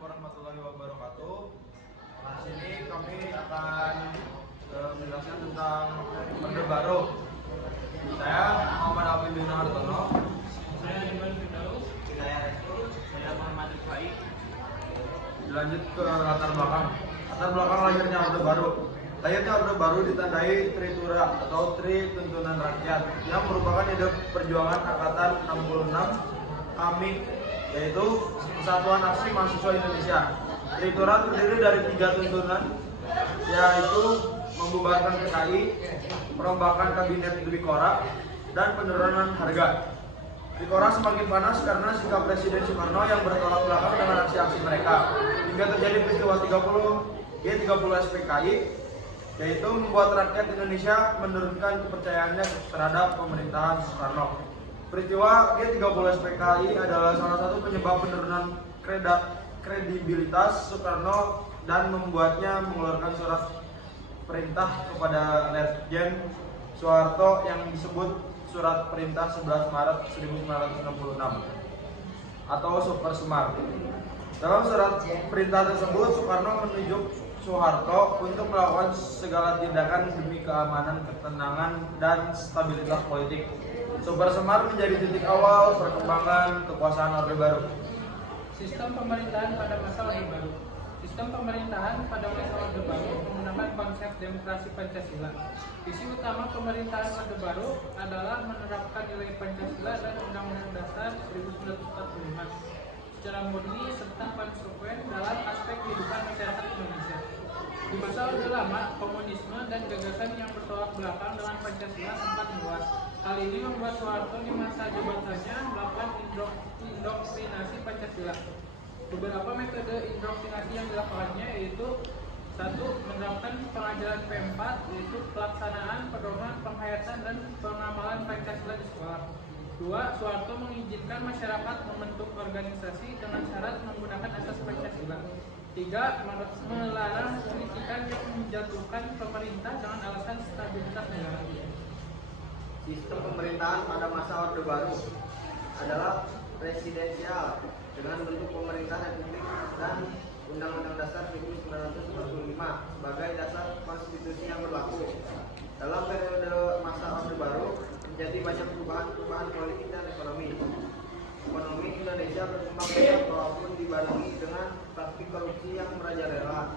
warahmatullahi wabarakatuh. Nah, sini kami akan menjelaskan tentang Orde Baru. Saya Muhammad Alvin bin Hartono. Saya Iman Firdaus. Saya Restu. Saya Muhammad Rifai. Dilanjut ke latar belakang. Latar belakang lahirnya Orde Baru. Lahirnya Orde Baru ditandai Tritura atau Tri Tuntunan Rakyat yang merupakan ide perjuangan angkatan 66 kami, yaitu Kesatuan Aksi Mahasiswa Indonesia. Tritura terdiri dari 3 tuntunan, yaitu membubarkan PKI, perombakan kabinet Dwikora, dan penurunan harga. Dwikora semakin panas karena sikap Presiden Soekarno yang bertolak belakang dengan aksi-aksi mereka, hingga terjadi peristiwa G30 SPKI, yaitu membuat rakyat Indonesia menurunkan kepercayaannya terhadap pemerintahan Soekarno. Peristiwa G30 SPKI adalah salah satu penyebab penurunan kredibilitas Soekarno dan membuatnya mengeluarkan surat perintah kepada Letjen Soeharto yang disebut Surat Perintah 11 Maret 1966 atau Super Semar. Dalam surat perintah tersebut, Soekarno menunjuk Soeharto untuk melakukan segala tindakan demi keamanan, ketenangan, dan stabilitas politik. Super Semar menjadi titik awal perkembangan kekuasaan Orde Baru. Sistem pemerintahan pada masa Orde Baru. Sistem pemerintahan pada masa Orde Baru menggunakan konsep demokrasi Pancasila. Visi utama pemerintahan Orde Baru adalah menerapkan nilai Pancasila dan Undang-Undang Dasar 1945 secara murni serta konsekuen dalam aspek kehidupan masyarakat Indonesia. Di masa Orde Lama, komunisme dan gagasan yang bertolak belakang dengan Pancasila sempat meluas. Hal ini membuat Soeharto di masa jabatannya melakukan indoktrinasi Pancasila. Beberapa metode indoktrinasi yang dilakukannya yaitu: 1. Menerapkan pengajaran P4, yaitu pelaksanaan, pedoman, penghayatan, dan pengamalan Pancasila di sekolah. 2. Soeharto mengizinkan masyarakat membentuk organisasi dengan syarat menggunakan asas Pancasila. 3. Melarang kritikan yang menjatuhkan pemerintah dengan alasan stabilitas negara. Sistem pemerintahan pada masa Orde Baru adalah presidensial dengan bentuk pemerintah republik dan Undang-Undang Dasar 1945 sebagai dasar konstitusi yang berlaku. Dalam periode masa Orde Baru terjadi banyak perubahan politik dan ekonomi. Ekonomi Indonesia berkembang pesat walaupun dibarengi dengan praktik korupsi yang merajalela.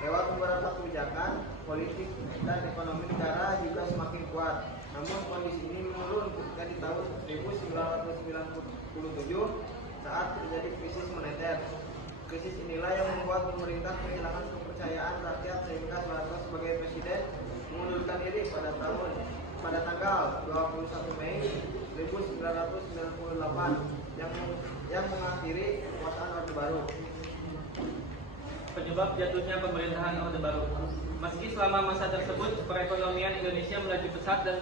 Lewat beberapa kebijakan, politik dan ekonomi negara juga semakin kuat. Namun kondisi ini menurun ketika di tahun 1997 saat terjadi krisis moneter. Krisis inilah yang membuat pemerintah kehilangan kepercayaan rakyat sehingga Soeharto sebagai presiden mengundurkan diri pada tanggal 21 Mei 1998 yang mengakhiri kekuasaan Orde Baru. Penyebab jatuhnya pemerintahan Orde Baru. Meski selama masa tersebut perekonomian Indonesia melaju pesat dan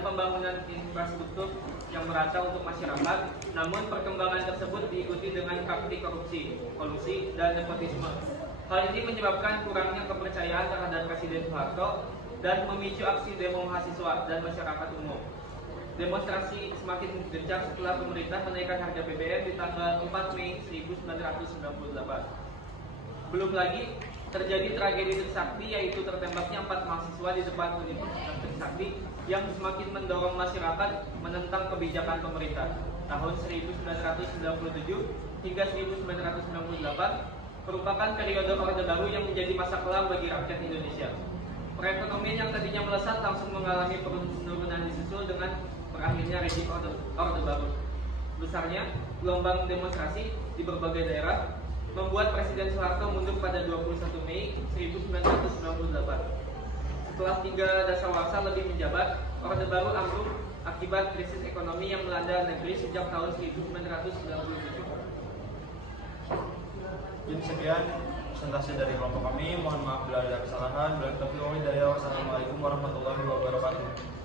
pembangunan infrastruktur yang merata untuk masyarakat, namun perkembangan tersebut diikuti dengan praktik korupsi, kolusi, dan nepotisme. Hal ini menyebabkan kurangnya kepercayaan terhadap Presiden Soeharto dan memicu aksi demo mahasiswa dan masyarakat umum. Demonstrasi semakin gencar setelah pemerintah menaikkan harga BBM di tanggal 4 Mei 1998. Belum lagi terjadi tragedi Trisakti, yaitu tertembaknya 4 mahasiswa di depan Universitas Trisakti yang semakin mendorong masyarakat menentang kebijakan pemerintah. Tahun 1997 hingga 1998 merupakan periode Orde Baru yang menjadi masa kelam bagi rakyat Indonesia. Perekonomian yang tadinya melesat langsung mengalami penurunan disusul dengan berakhirnya rezim Orde Baru. Besarnya gelombang demonstrasi di berbagai daerah membuat Presiden Soeharto mundur pada 21 Mei 1998. Setelah 3 dasawarsa lebih menjabat, Orde Baru ambruk akibat krisis ekonomi yang melanda negeri sejak tahun 1997. Jadi sekian presentasi dari kelompok kami. Mohon maaf bila ada kesalahan. Wassalamualaikum warahmatullahi wabarakatuh.